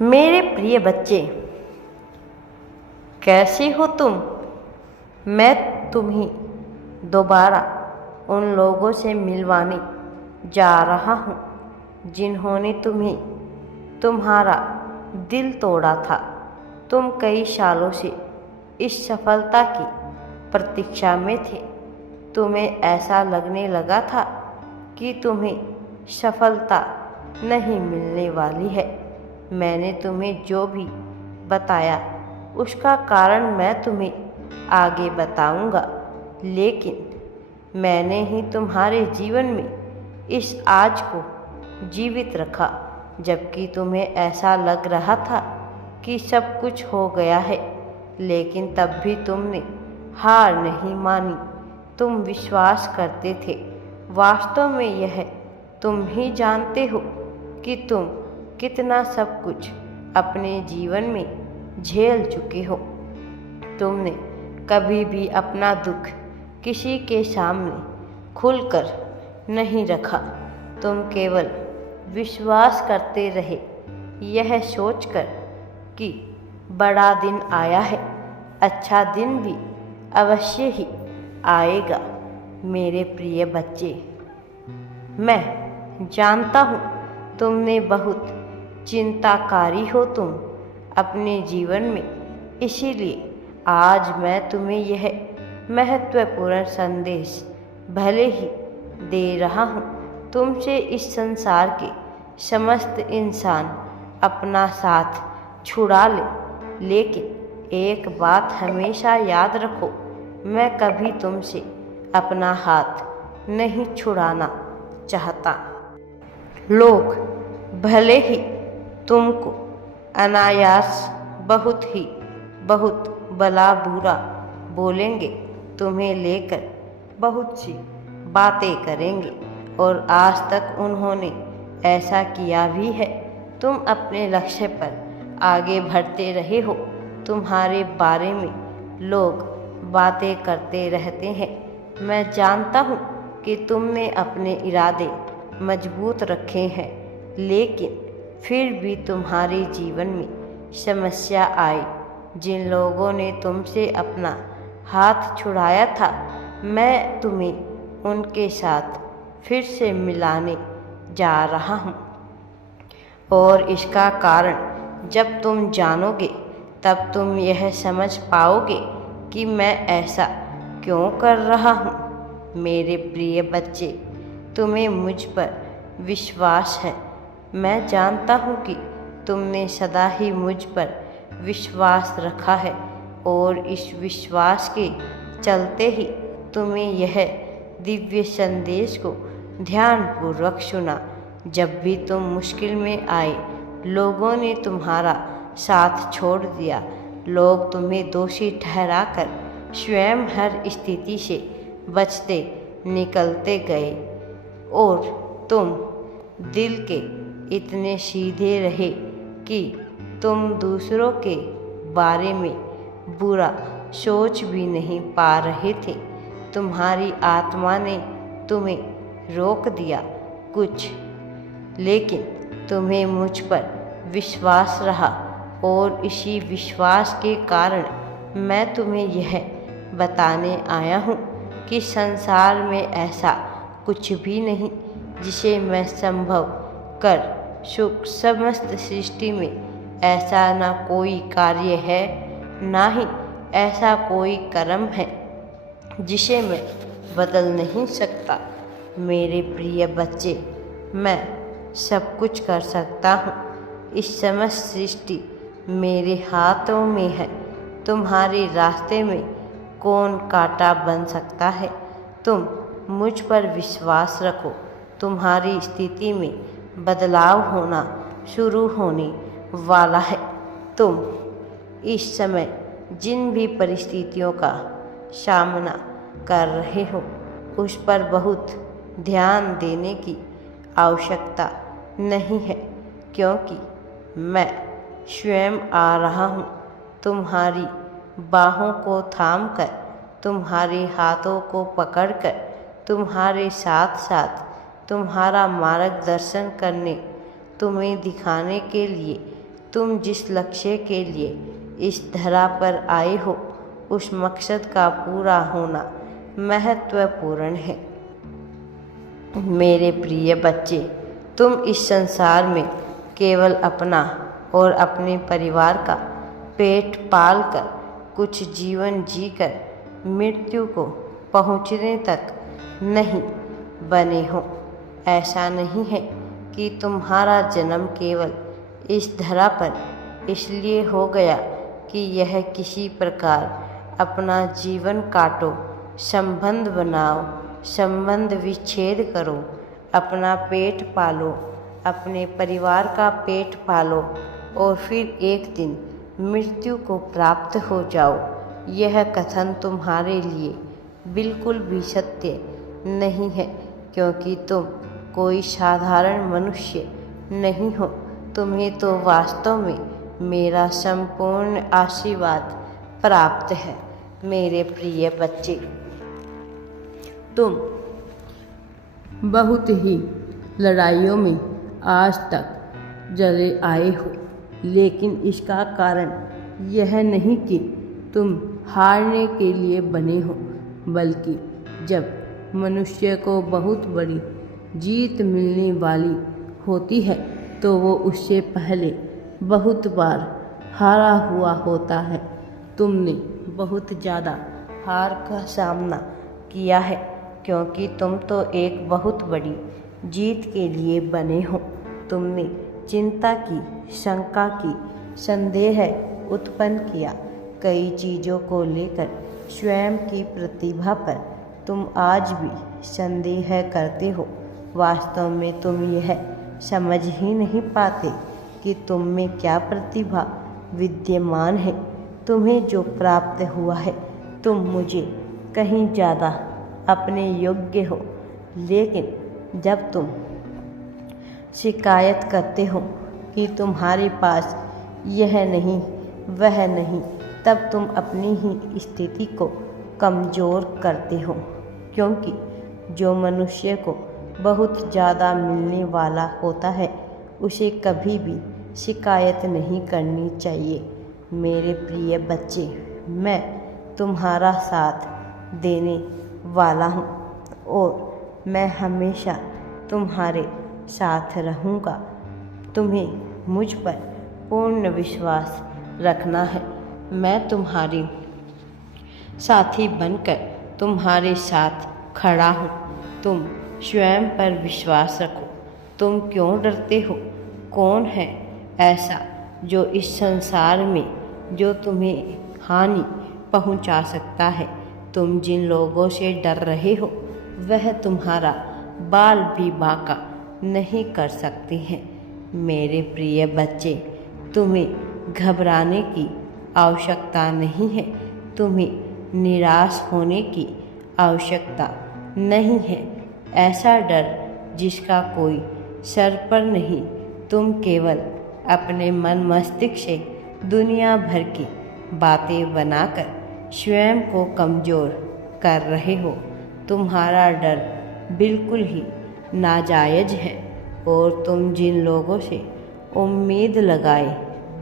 मेरे प्रिय बच्चे, कैसे हो तुम? मैं तुम्हें दोबारा उन लोगों से मिलवाने जा रहा हूँ जिन्होंने तुम्हारा दिल तोड़ा था। तुम कई सालों से इस सफलता की प्रतीक्षा में थे। तुम्हें ऐसा लगने लगा था कि तुम्हें सफलता नहीं मिलने वाली है। मैंने तुम्हें जो भी बताया उसका कारण मैं तुम्हें आगे बताऊंगा, लेकिन मैंने ही तुम्हारे जीवन में इस आज को जीवित रखा, जबकि तुम्हें ऐसा लग रहा था कि सब कुछ हो गया है। लेकिन तब भी तुमने हार नहीं मानी। तुम विश्वास करते थे। वास्तव में यह तुम ही जानते हो कि तुम कितना सब कुछ अपने जीवन में झेल चुके हो। तुमने कभी भी अपना दुख किसी के सामने खुलकर नहीं रखा। तुम केवल विश्वास करते रहे, यह सोचकर कि बड़ा दिन आया है, अच्छा दिन भी अवश्य ही आएगा। मेरे प्रिय बच्चे, मैं जानता हूँ तुमने बहुत चिंताकारी हो तुम अपने जीवन में, इसीलिए आज मैं तुम्हें यह महत्वपूर्ण संदेश भले ही दे रहा हूँ। तुमसे इस संसार के समस्त इंसान अपना साथ छुड़ा ले, लेकिन एक बात हमेशा याद रखो, मैं कभी तुमसे अपना हाथ नहीं छुड़ाना चाहता। लोग भले ही तुमको अनायास बहुत भला बुरा बोलेंगे, तुम्हें लेकर बहुत सी बातें करेंगे, और आज तक उन्होंने ऐसा किया भी है। तुम अपने लक्ष्य पर आगे बढ़ते रहे हो। तुम्हारे बारे में लोग बातें करते रहते हैं। मैं जानता हूँ कि तुमने अपने इरादे मजबूत रखे हैं, लेकिन फिर भी तुम्हारे जीवन में समस्या आई। जिन लोगों ने तुमसे अपना हाथ छुड़ाया था, मैं तुम्हें उनके साथ फिर से मिलाने जा रहा हूँ, और इसका कारण जब तुम जानोगे तब तुम यह समझ पाओगे कि मैं ऐसा क्यों कर रहा हूँ। मेरे प्रिय बच्चे, तुम्हें मुझ पर विश्वास है। मैं जानता हूँ कि तुमने सदा ही मुझ पर विश्वास रखा है, और इस विश्वास के चलते ही तुम्हें यह दिव्य संदेश को ध्यानपूर्वक सुना। जब भी तुम मुश्किल में आए, लोगों ने तुम्हारा साथ छोड़ दिया। लोग तुम्हें दोषी ठहराकर स्वयं हर स्थिति से बचते निकलते गए, और तुम दिल के इतने सीधे रहे कि तुम दूसरों के बारे में बुरा सोच भी नहीं पा रहे थे। तुम्हारी आत्मा ने तुम्हें रोक दिया कुछ, लेकिन तुम्हें मुझ पर विश्वास रहा, और इसी विश्वास के कारण मैं तुम्हें यह बताने आया हूँ कि संसार में ऐसा कुछ भी नहीं जिसे मैं संभव कर सुख। समस्त सृष्टि में ऐसा ना कोई कार्य है, ना ही ऐसा कोई कर्म है जिसे मैं बदल नहीं सकता। मेरे प्रिय बच्चे, मैं सब कुछ कर सकता हूँ। इस समस्त सृष्टि मेरे हाथों में है। तुम्हारे रास्ते में कौन कांटा बन सकता है? तुम मुझ पर विश्वास रखो। तुम्हारी स्थिति में बदलाव होना शुरू होने वाला है। तुम इस समय जिन भी परिस्थितियों का सामना कर रहे हो, उस पर बहुत ध्यान देने की आवश्यकता नहीं है, क्योंकि मैं स्वयं आ रहा हूँ तुम्हारी बाहों को थामकर, तुम्हारे हाथों को पकड़कर, तुम्हारे साथ साथ तुम्हारा मार्गदर्शन करने, तुम्हें दिखाने के लिए तुम जिस लक्ष्य के लिए इस धरा पर आए हो, उस मकसद का पूरा होना महत्वपूर्ण है। मेरे प्रिय बच्चे, तुम इस संसार में केवल अपना और अपने परिवार का पेट पाल कर कुछ जीवन जीकर मृत्यु को पहुँचने तक नहीं बने हो। ऐसा नहीं है कि तुम्हारा जन्म केवल इस धरा पर इसलिए हो गया कि यह किसी प्रकार अपना जीवन काटो, संबंध बनाओ, संबंध विच्छेद करो, अपना पेट पालो, अपने परिवार का पेट पालो और फिर एक दिन मृत्यु को प्राप्त हो जाओ। यह कथन तुम्हारे लिए बिल्कुल भी सत्य नहीं है, क्योंकि तुम कोई साधारण मनुष्य नहीं हो। तुम्हें तो वास्तव में मेरा संपूर्ण आशीर्वाद प्राप्त है। मेरे प्रिय बच्चे, तुम बहुत ही लड़ाइयों में आज तक जले आए हो, लेकिन इसका कारण यह नहीं कि तुम हारने के लिए बने हो, बल्कि जब मनुष्य को बहुत बड़ी जीत मिलने वाली होती है तो वो उससे पहले बहुत बार हारा हुआ होता है। तुमने बहुत ज़्यादा हार का सामना किया है, क्योंकि तुम तो एक बहुत बड़ी जीत के लिए बने हो। तुमने चिंता की, शंका की, संदेह उत्पन्न किया। कई चीज़ों को लेकर स्वयं की प्रतिभा पर तुम आज भी संदेह करते हो। वास्तव में तुम यह समझ ही नहीं पाते कि तुम में क्या प्रतिभा विद्यमान है। तुम्हें जो प्राप्त हुआ है, तुम मुझे कहीं ज़्यादा अपने योग्य हो, लेकिन जब तुम शिकायत करते हो कि तुम्हारे पास यह नहीं वह नहीं, तब तुम अपनी ही स्थिति को कमज़ोर करते हो, क्योंकि जो मनुष्य को बहुत ज़्यादा मिलने वाला होता है उसे कभी भी शिकायत नहीं करनी चाहिए। मेरे प्रिय बच्चे, मैं तुम्हारा साथ देने वाला हूँ और मैं हमेशा तुम्हारे साथ रहूँगा। तुम्हें मुझ पर पूर्ण विश्वास रखना है। मैं तुम्हारी साथी बनकर तुम्हारे साथ खड़ा हूँ। तुम स्वयं पर विश्वास रखो। तुम क्यों डरते हो? कौन है ऐसा जो इस संसार में जो तुम्हें हानि पहुंचा सकता है? तुम जिन लोगों से डर रहे हो वह तुम्हारा बाल भी बांका नहीं कर सकते हैं। मेरे प्रिय बच्चे, तुम्हें घबराने की आवश्यकता नहीं है। तुम्हें निराश होने की आवश्यकता नहीं है। ऐसा डर जिसका कोई सर पर नहीं। तुम केवल अपने मन मस्तिष्क से दुनिया भर की बातें बनाकर स्वयं को कमज़ोर कर रहे हो। तुम्हारा डर बिल्कुल ही नाजायज़ है और तुम जिन लोगों से उम्मीद लगाए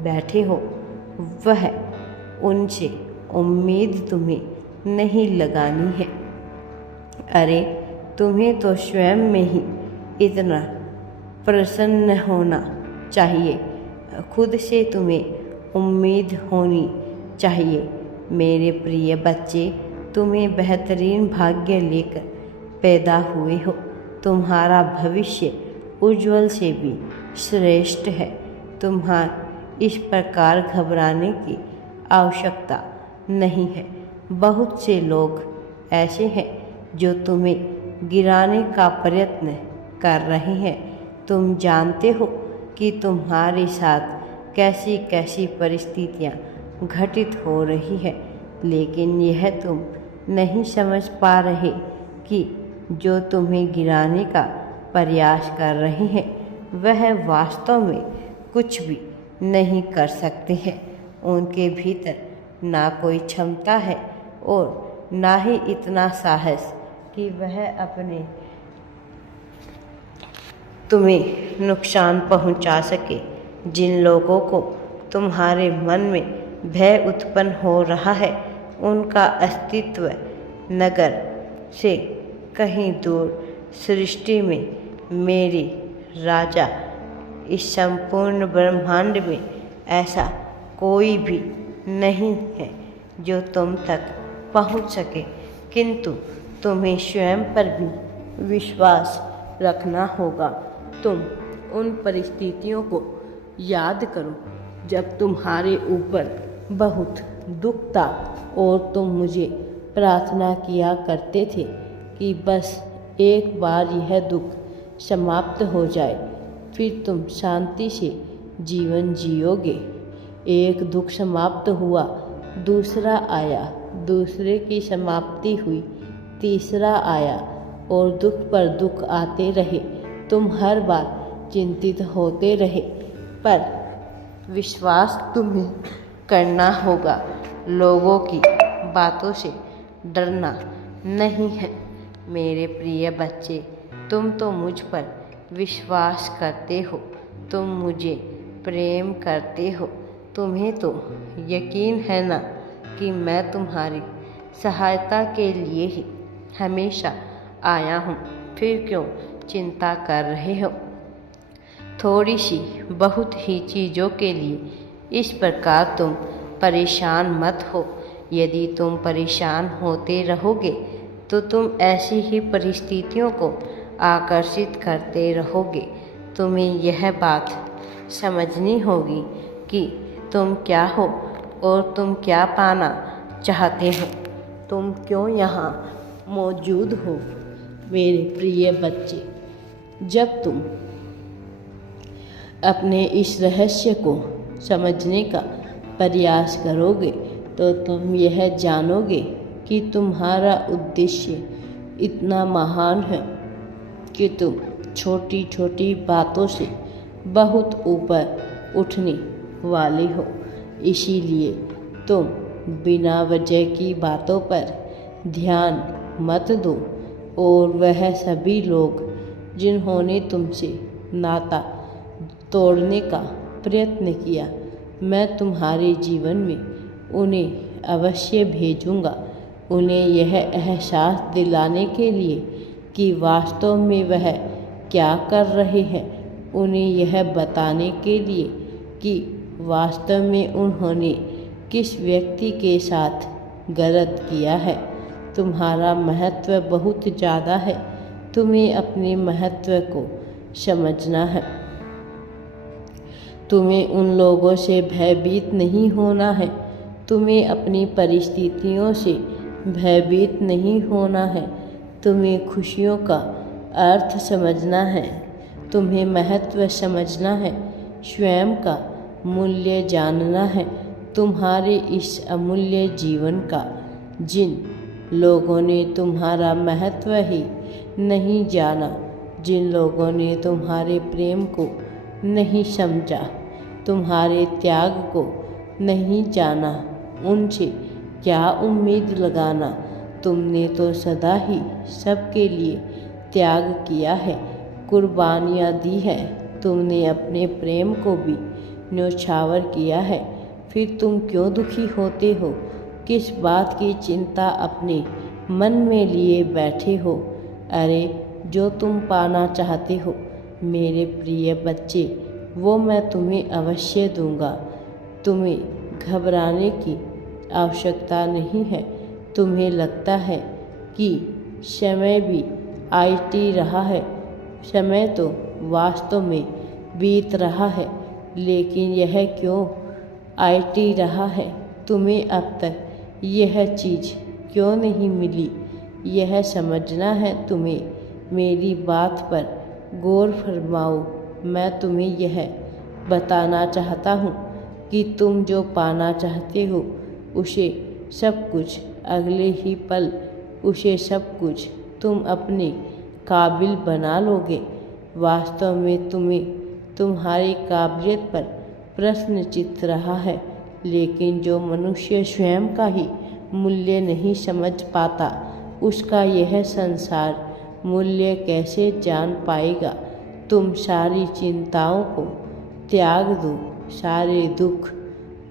बैठे हो वह उनसे उम्मीद तुम्हें नहीं लगानी है। अरे, तुम्हें तो स्वयं में ही इतना प्रसन्न होना चाहिए। खुद से तुम्हें उम्मीद होनी चाहिए। मेरे प्रिय बच्चे, तुम्हें बेहतरीन भाग्य लेकर पैदा हुए हो। तुम्हारा भविष्य उज्ज्वल से भी श्रेष्ठ है। तुम्हारे इस प्रकार घबराने की आवश्यकता नहीं है। बहुत से लोग ऐसे हैं जो तुम्हें गिराने का प्रयत्न कर रहे हैं। तुम जानते हो कि तुम्हारे साथ कैसी कैसी परिस्थितियाँ घटित हो रही है, लेकिन यह तुम नहीं समझ पा रहे कि जो तुम्हें गिराने का प्रयास कर रहे हैं वह वास्तव में कुछ भी नहीं कर सकते हैं। उनके भीतर ना कोई क्षमता है और ना ही इतना साहस कि वह अपने तुम्हें नुकसान पहुंचा सके। जिन लोगों को तुम्हारे मन में भय उत्पन्न हो रहा है, उनका अस्तित्व नगर से कहीं दूर सृष्टि में मेरे राजा, इस संपूर्ण ब्रह्मांड में ऐसा कोई भी नहीं है जो तुम तक पहुंच सके। किंतु तुम्हें स्वयं पर भी विश्वास रखना होगा। तुम उन परिस्थितियों को याद करो जब तुम्हारे ऊपर बहुत दुख था और तुम मुझे प्रार्थना किया करते थे कि बस एक बार यह दुख समाप्त हो जाए, फिर तुम शांति से जीवन जियोगे। एक दुख समाप्त हुआ, दूसरा आया, दूसरे की समाप्ति हुई, तीसरा आया और दुख पर दुख आते रहे। तुम हर बार चिंतित होते रहे, पर विश्वास तुम्हें करना होगा। लोगों की बातों से डरना नहीं है। मेरे प्रिय बच्चे, तुम तो मुझ पर विश्वास करते हो, तुम मुझे प्रेम करते हो। तुम्हें तो यकीन है ना कि मैं तुम्हारी सहायता के लिए ही हमेशा आया हूँ। फिर क्यों चिंता कर रहे हो? थोड़ी सी बहुत ही चीज़ों के लिए इस प्रकार तुम परेशान मत हो। यदि तुम परेशान होते रहोगे तो तुम ऐसी ही परिस्थितियों को आकर्षित करते रहोगे। तुम्हें यह बात समझनी होगी कि तुम क्या हो और तुम क्या पाना चाहते हो। तुम क्यों यहाँ मौजूद हो मेरे प्रिय बच्चे। जब तुम अपने इस रहस्य को समझने का प्रयास करोगे तो तुम यह जानोगे कि तुम्हारा उद्देश्य इतना महान है कि तुम छोटी छोटी बातों से बहुत ऊपर उठने वाले हो। इसीलिए तुम बिना वजह की बातों पर ध्यान मत दो। और वह सभी लोग जिन्होंने तुमसे नाता तोड़ने का प्रयत्न किया, मैं तुम्हारे जीवन में उन्हें अवश्य भेजूंगा। उन्हें यह एहसास दिलाने के लिए कि वास्तव में वह क्या कर रहे हैं, उन्हें यह बताने के लिए कि वास्तव में उन्होंने किस व्यक्ति के साथ गलत किया है। तुम्हारा महत्व बहुत ज़्यादा है। तुम्हें अपने महत्व को समझना है। तुम्हें उन लोगों से भयभीत नहीं होना है। तुम्हें अपनी परिस्थितियों से भयभीत नहीं होना है। तुम्हें खुशियों का अर्थ समझना है। तुम्हें महत्व समझना है। स्वयं का मूल्य जानना है। तुम्हारे इस अमूल्य जीवन का जिन लोगों ने तुम्हारा महत्व ही नहीं जाना, जिन लोगों ने तुम्हारे प्रेम को नहीं समझा, तुम्हारे त्याग को नहीं जाना, उनसे क्या उम्मीद लगाना। तुमने तो सदा ही सबके लिए त्याग किया है, कुर्बानियाँ दी है। तुमने अपने प्रेम को भी न्योछावर किया है। फिर तुम क्यों दुखी होते हो? किस बात की चिंता अपने मन में लिए बैठे हो? अरे, जो तुम पाना चाहते हो मेरे प्रिय बच्चे, वो मैं तुम्हें अवश्य दूंगा। तुम्हें घबराने की आवश्यकता नहीं है। तुम्हें लगता है कि समय भी आईटी रहा है। समय तो वास्तव में बीत रहा है, लेकिन यह क्यों आईटी रहा है? तुम्हें अब तक यह चीज़ क्यों नहीं मिली? यह समझना है तुम्हें। मेरी बात पर गौर फरमाओ। मैं तुम्हें यह बताना चाहता हूँ कि तुम जो पाना चाहते हो उसे सब कुछ अगले ही पल, उसे सब कुछ तुम अपने काबिल बना लोगे। वास्तव में तुम्हें तुम्हारी काबिलियत पर प्रश्न चित रहा है, लेकिन जो मनुष्य स्वयं का ही मूल्य नहीं समझ पाता, उसका यह संसार मूल्य कैसे जान पाएगा। तुम सारी चिंताओं को त्याग दो सारे दुख,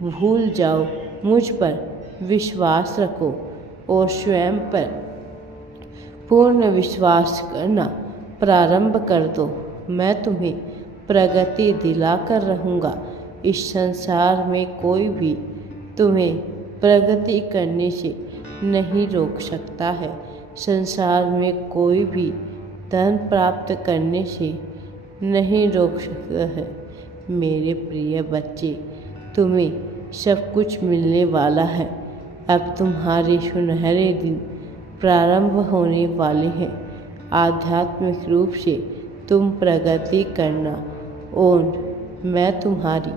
भूल जाओ, मुझ पर विश्वास रखो और स्वयं पर पूर्ण विश्वास करना प्रारंभ कर दो। मैं तुम्हें प्रगति दिलाकर रहूँगा। इस संसार में कोई भी तुम्हें प्रगति करने से नहीं रोक सकता है। संसार में कोई भी धन प्राप्त करने से नहीं रोक सकता है। मेरे प्रिय बच्चे, तुम्हें सब कुछ मिलने वाला है। अब तुम्हारे सुनहरे दिन प्रारंभ होने वाले हैं। आध्यात्मिक रूप से तुम प्रगति करना और मैं तुम्हारी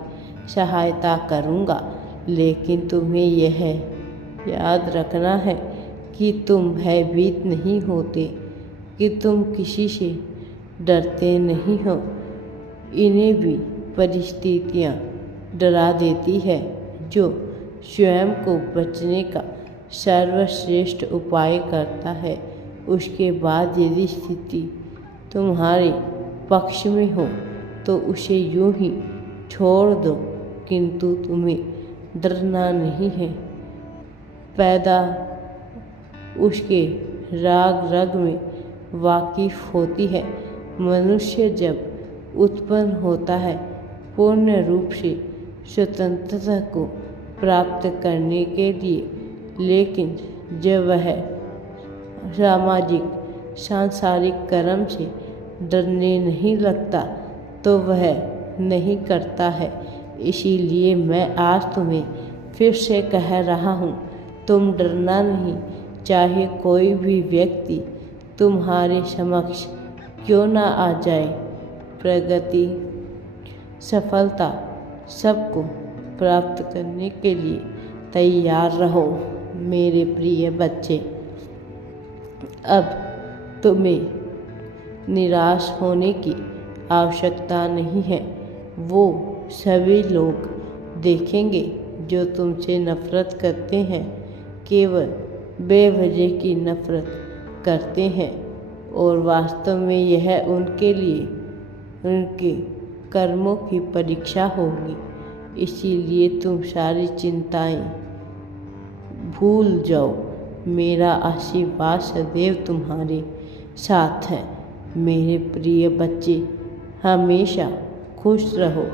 सहायता करूँगा, लेकिन तुम्हें यह याद रखना है कि तुम भयभीत नहीं होते, कि तुम किसी से डरते नहीं हो। इन्हें भी परिस्थितियाँ डरा देती है, जो स्वयं को बचने का सर्वश्रेष्ठ उपाय करता है। उसके बाद यदि स्थिति तुम्हारे पक्ष में हो तो उसे यूं ही छोड़ दो, किंतु तुम्हें डरना नहीं है। पैदा उसके राग रग में वाकिफ होती है। मनुष्य जब उत्पन्न होता है पूर्ण रूप से स्वतंत्रता को प्राप्त करने के लिए, लेकिन जब वह सामाजिक सांसारिक कर्म से डरने नहीं लगता तो वह नहीं करता है। इसीलिए मैं आज तुम्हें फिर से कह रहा हूँ, तुम डरना नहीं। चाहे कोई भी व्यक्ति तुम्हारे समक्ष क्यों ना आ जाए, प्रगति सफलता सबको प्राप्त करने के लिए तैयार रहो। मेरे प्रिय बच्चे, अब तुम्हें निराश होने की आवश्यकता नहीं है। वो सभी लोग देखेंगे जो तुमसे नफरत करते हैं, केवल बेवजह की नफरत करते हैं, और वास्तव में यह उनके लिए उनके कर्मों की परीक्षा होगी। इसीलिए तुम सारी चिंताएं भूल जाओ। मेरा आशीर्वाद सदैव तुम्हारे साथ है। मेरे प्रिय बच्चे, हमेशा खुश रहो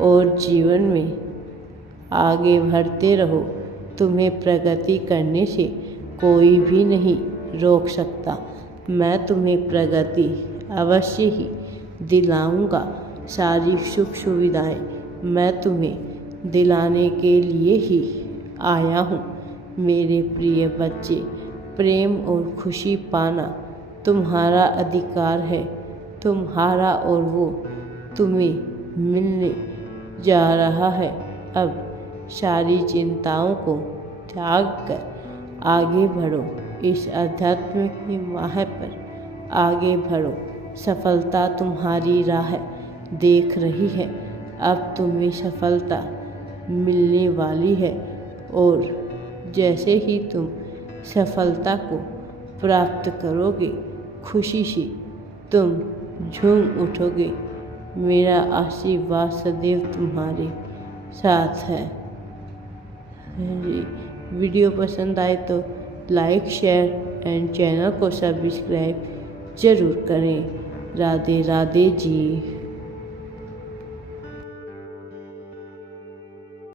और जीवन में आगे बढ़ते रहो। तुम्हें प्रगति करने से कोई भी नहीं रोक सकता। मैं तुम्हें प्रगति अवश्य ही दिलाऊंगा। सारी सुख सुविधाएं मैं तुम्हें दिलाने के लिए ही आया हूँ। मेरे प्रिय बच्चे, प्रेम और खुशी पाना तुम्हारा अधिकार है। तुम्हारा और वो तुम्हें मिलने जा रहा है। अब सारी चिंताओं को त्याग कर आगे बढ़ो। इस आध्यात्मिक माह पर आगे बढ़ो। सफलता तुम्हारी राह देख रही है। अब तुम्हें सफलता मिलने वाली है, और जैसे ही तुम सफलता को प्राप्त करोगे, खुशी से तुम झूम उठोगे। मेरा आशीर्वाद सदैव तुम्हारे साथ है। वीडियो पसंद आए तो लाइक, शेयर एंड चैनल को सब्सक्राइब जरूर करें। राधे राधे जी।